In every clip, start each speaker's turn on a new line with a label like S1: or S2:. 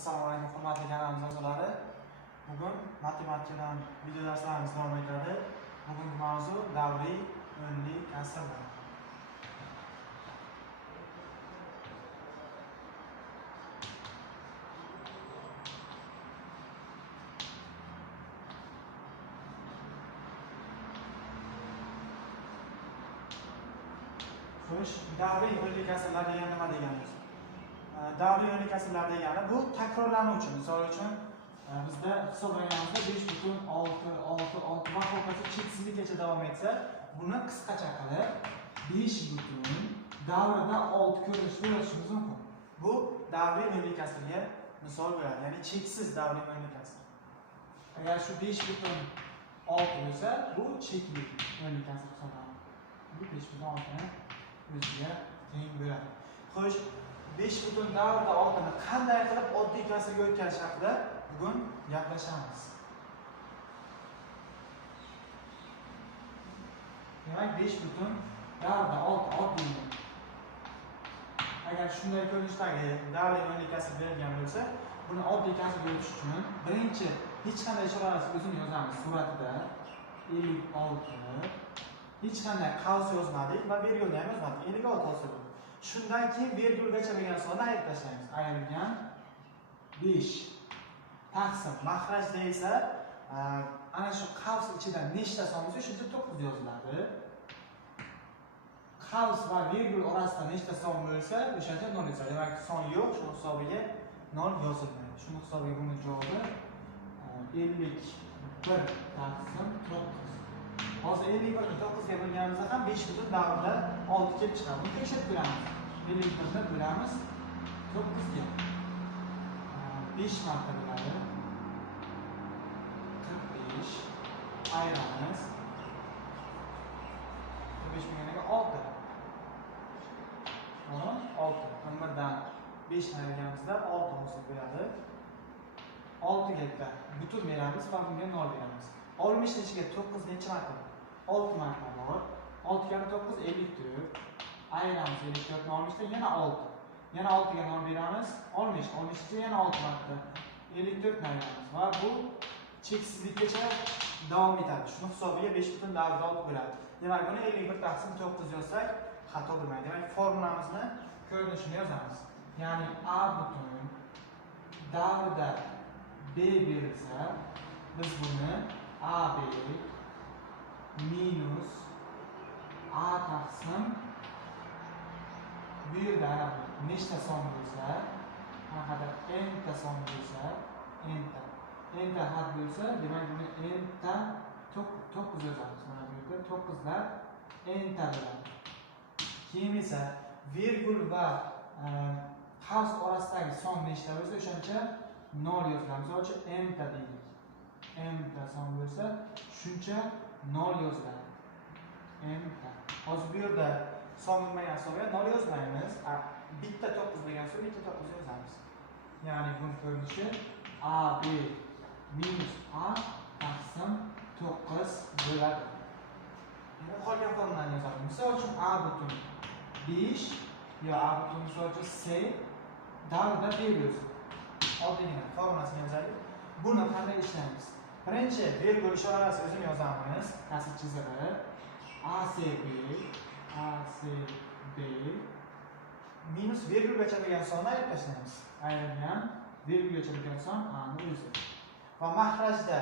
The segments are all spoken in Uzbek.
S1: Assalomu alaykum hurmatli kanalimiz a'zolari. Bugun matematikadan video darslarimiz davom etadi. Bugungi mavzu davriy o'nli kasrlar. Xo'sh, davriy o'nli kasrlar degani nima deganimiz? Davriy o'nli kasrlar degani bu takrorlanuvchi. Misol uchun e, bizda hisoblaganimizda 5 butun 6 6 6 va hokazo cheksizlikgacha davom etsa, buni qisqacha qilib 5 butun davrida 6 ko'rinishda yozishimiz mumkin. Bu davriy o'nli kasrga misol bo'ladi, ya'ni cheksiz davriy o'nli kasr. Agar shu 5 butun 6 bo'lsa, bu chekli o'nli kasr hisoblanadi. Bu 5 butun 6 o'ziga teng bo'ladi. Xo'sh, 5 butun davrda oltini qanday qilib oddiy kasrga o'tkazish haqida bugun gaplashamiz. Demak, 5 butun davrda olti oddiy. Agar shunday ko'rinishdagi davriy o'nli kasr berilgan bo'lsa, buni oddiy kasrga o'tish uchun birinchi hech qanday ishorasiz o'zini yozamiz suratida. 56 hech qanday qavs yozmadik va vergulni ham yozmadik. 56 bo'ldi. Shundan keyin vergulgacha bo'lgan sonni ayirib tashlaymiz. Ayrilgan 5 taqsim mahrajda esa e, ana shu qavs ichidan nechta son bo'lsa shuncha 9 yoziladi. Qavs va vergul orasida nechta son bo'lsa o'shancha 0 yoziladi. Demak son yo'q shuni hisobiga 0 yozilmaydi. Shuni hisobiga buni javobi e, 51 taqsim 9 hozir 51 ni 9 ga bo'lganimizda ham 5 butun davrda 6 kelib chiqadi. Buni tekshirib ko'ramiz. Ellik birni bo'lamiz 9 ga 5 marta bo'ladi. 45 ayiramiz 45 bo'lganiga 6 6 11 birdan 5 ni ayirganimizda 6 hosil bo'ladi. 6 ga bitta butun beramiz va bunga 0 beramiz. 60 nechiga to'qqiz 9 marta 6 marta bor. 6 ga 9 54 ayiramiz 54 ni 60 dan yana 6 yana 6 ga 0 beramiz. 60 60 ichiga yana 6 marta. 54 ni ayiramiz va bu cheksizlikgacha davom etadi. Shuni hisobiga 5 butun davrida 6 bo'ladi demak buni 51 taqsim 9 yozsak xato bo'lmaydi. Demak formulamizni ko'rinishini yozamiz. Ya'ni a butun davrida b berilsa biz buni a ab minus a taqsim bu yerda nechta son bo'lsa anaqada nta son bo'lsa nta. nta xat bo'lsa demak buni nta to'qqiz yozamiz. Mana bu yerda to'qqizlar nta bo'ladi. Keyin esa virgul va e, qavs orasidagi son nechta bo'lsa o'shancha nol yoziladi misol uchun nta deylik. nta son bo'lsa shuncha nol yoziladi nta hozir bu yerda son bo'lmagan hisobga nol yozmaymiz. Bitta to'qqiz degan so'ng bitta to'qqiz yozamiz. Ya'ni buni ko'rinishi a b minus a taqsim to'qqiz bo'ladi. Endi qolgan formulani yozamiz. Misol uchun a butun besh yo a butun misol uchun c davrida b bo'lsin. Oddiygina formulasini yozaylik. Buni qanday ishlaymiz? Birinchi virgul ishorasi o'zini yozamiz. Kasr chizig'i acb acb minus virgulgacha bo'lgan sonni ayirib tashlaymiz. Ayrilgan virgulgacha bo'lgan son ani o'zi. Va mahrajda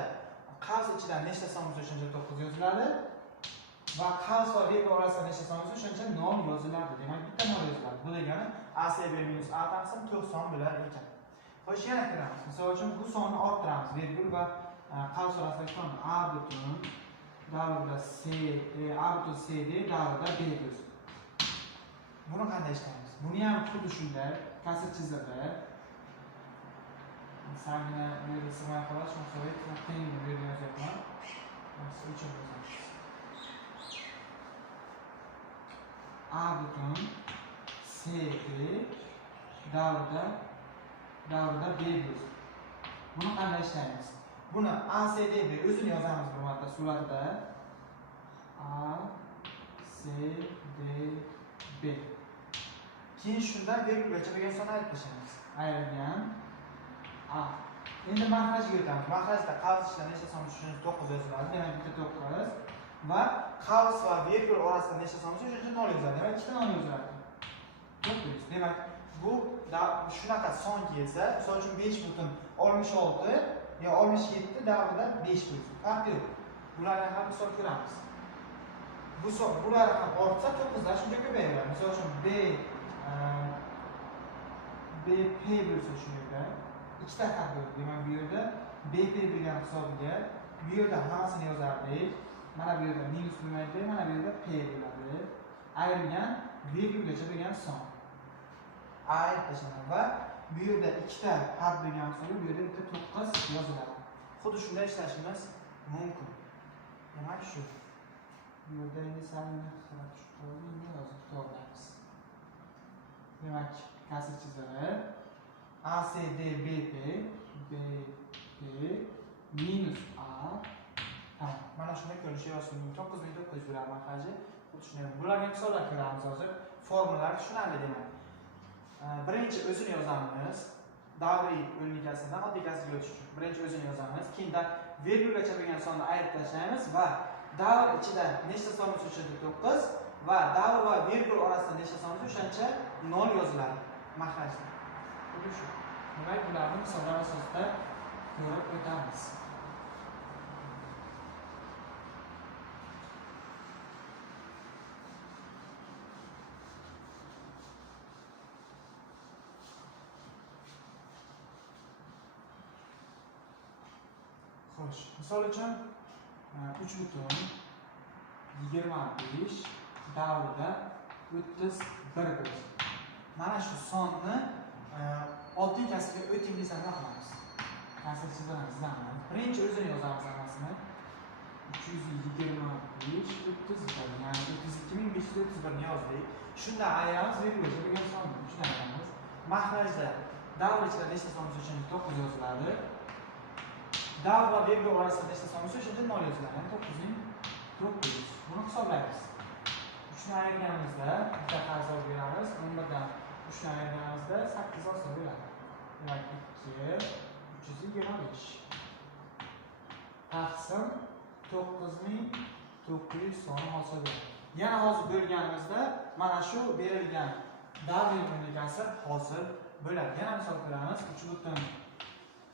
S1: qavs ichidan nechta son bo'lsa o'shancha to'qqiz yoziladi? Va qavs va virgul orasida nechta son bo'lsa o'shancha nol yoziladi? Demak bitta nol yoziladi. Bu degani acb minus a taqsim to'qson bo'lar ekan. Xo'sh yana ko'ramiz misol uchun bu sonni orttiramiz. Virgul va qavs orasidagi son a butun davrida c a butun cd davrida b bo'lsin buni qanday ishlaymiz buni ham xuddi shunday kasr chizig'i salgina bu yerda sig'may qoladi shu hisobiga teng bu yerda yozyapman o'chirib yozamiz a butun cd davrida davrida b bo'lsin buni qanday ishlaymiz buni acd deb o'zini yozamiz bir marta suratida a c d b. Keyin shundan virgulgacha bo'lgan sonni ayirib tashlaymiz ayrilgan a. Endi mahrajga o'tamiz mahrajda qavs ichida nechta son uchinchi to'qqiz yoziladi demak bitta to'qqiz va qavs va vergul orasida nechta son uchinchi nol yoziladi demak ikkita nol yoziladi to'qqiz demak bu shunaqa son kelsa misol uchun besh butun oltmish olti yo oltmish yetti davrida besh bo'lsin farqi yo'q. Bularni ham misol ko'ramiz bu son bular ham ortsa to'qqizlar shuncha ko'payaveradi misol uchun b ehm, bp bo'lsa shu yerda ikkita xat bo'ldi demak bu yerda bp bo'lgan hisobiga bu yerda hammasini yozardik. Mana bu yerda minus bo'lmaydi mana bu yerda p bo'ladi. Ayrilgan vergulgacha bo'lgan son. Ayirib tashlanadi va bu yerda ikkita xat bo'lgan hisobiga bu yerda bitta to'qqiz yoziladi xuddi shunday ishlashimiz mumkin demak shu bu yerda endi sal tushib qoldi endi yozib to'g'rilaymiz demak kasr chizig'i ACDBP BP minus A. Ha mana shunday ko'rinishi yozish mumkin to'qqiz ming to'qqiz yuz bo'ladi xuddi shunday bularga misollar ko'ramiz hozir formulalar tushunarli demak birinchi o'zini yozamiz. Davriy o'nlikasidan oddiy o'tish uchun birinchi o'zini yozamiz. Keyin vergulgacha bo'lgan sonni ayirib tashlaymiz va davr ichida nechta son bo'lsa o'shancha to'qqiz va davr va vergul orasida nechta son bo'lsa o'shancha nol yoziladi. Mahrajda xuddi shu. Demak bularni misollar asosida ko'rib o'tamiz. Qilish misol uchun e, uch butun yigirma besh davrida o'ttiz bir bo'lsin. Mana shu sonni e, oddiy kasrga o'ting desa nima qilamiz. Kasr chizamiz birinchi o'zini yozamiz hammasini. Uch yuz yigirma besh o'ttiz bir ya'ni o'ttiz ikki ming besh yuz o'ttiz birni yozdik. Shundan ayiramiz virgulgacha bo'lgan sonni shunday ayiramiz mahrajda davr ichida nechta son uchun to'qqiz yoziladi? Davr va virgul orasida nechta son bo'lsa o'shancha nol yoziladi ya'ni. To'qqiz ming to'qqiz yuz buni hisoblaymiz uchni ayirganimizda bitta qarz olib beramiz o'n birdan uchni ayirganimizda sakkiz olsa bo'ladi demak ikki uch yuz yigirma besh taqsim to'qqiz ming to'qqiz yuz soni hosil bo'ladi yana hozir bo'lganimizda mana shu berilgan davriy o'nlikasi hosil bo'ladi yana misol ko'ramiz uch butun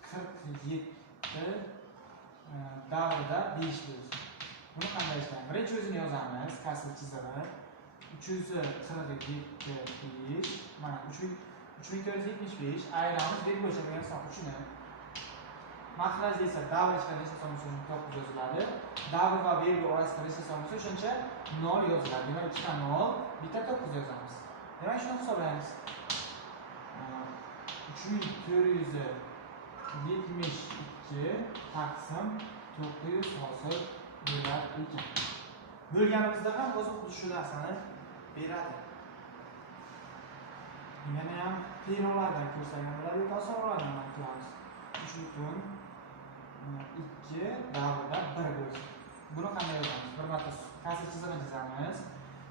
S1: qirq yetti E, davrida besh bo'lsin buni qanday ishlaymiz birinchi o'zini yozamiz kasr chizig'i uch yuz qirq yetti besh mana uch ming uch ming to'rt yuz yetmish besh ayiramiz belgi o'lchagan hisob uchini mahrajda esa davr ichida nechta son bo'lsa to'qqiz yoziladi davr va belgi orasida nechta son bo'lsa o'shancha nol yoziladi demak ikkita nol bitta to'qqiz yozamiz demak shuni hisoblaymiz uch e, ming to'rt yuz yetmish ikki taqsim to'qqiz yuz hosil bo'lar ekan. Bo'lganimizda ham o'zi xuddi shu narsani beradi. Yana ham qiyinroqlardan ko'rsak ham bo'ladi. Yoki osonroqlardan ham qilamiz. Uch butun ikki davrida bir bo'lsin. Buni qanday yozamiz? Bir marta qaysi chizig'ini chizamiz?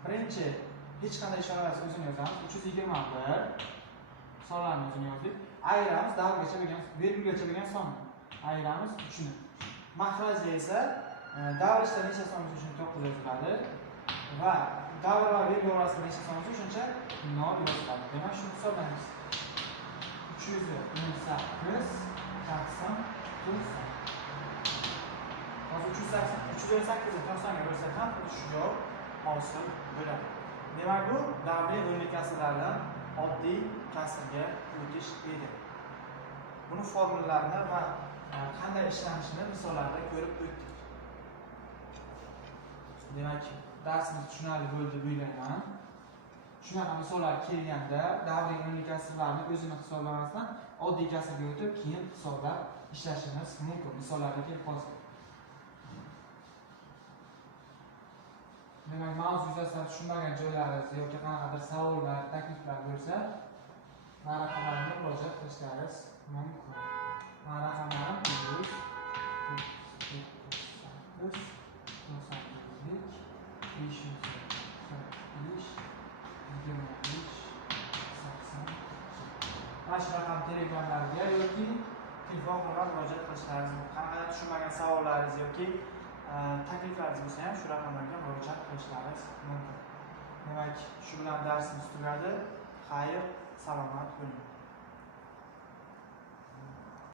S1: Birinchi hech qanday ishorasiz o'zini yozamiz. Uch yuz yigirma bir sonlarni o'zini yozdik. Ayiramiz davrgacha bo'lgan vergulgacha bo'lgan sonni ayiramiz uchini. Mahrajda esa e, davr ichida necha son bo'lsa shuncha to'qqiz yoziladi va davr va vergul orasida necha son bo'lsa shuncha nol yoziladi. Demak shuni hisoblaymiz. Uch yuz o'n sakkiz taqsim to'qson hozir uch yuz sakson uch yuz o'n sakkizni to'qsonga bo'lsak ham shu javob hosil bo'ladi. Demak bu davriy o'nlik kasrlardan oddiy kasrga o'tish edi. Buni formulalarini va qanday ishlanishini misollarda ko'rib o'tdik. Demak darsimiz tushunarli bo'ldi deb o'ylayman shunaqa misollar kelganda davriy o'nlik kasrlarni o'zini hisoblamasdan oddiy kasrga o'tib keyin hisoblab ishlashimiz mumkin misollarga kelib qolsak demak mavzu yuzasidan tushunmagan joylaringiz yoki qanaqadir savollar takliflar bo'lsa mani raqamlarimga murojaat qilishlaringiz mumkin. Mani raqamlarim plyus to'qqiz to'qson to'qqizlik besh yuz qirq besh sakson mana raqam telegramlarga yoki telefon qilaman murojaat qilishlaringiz mumkin qanaqadir tushunmagan savollaringiz yoki takliflaringiz bo'lsa ham shu raqamlarga murojaat qilishlaringiz mumkin demak shu bilan darsimiz tugadi xayr salomat bo'ling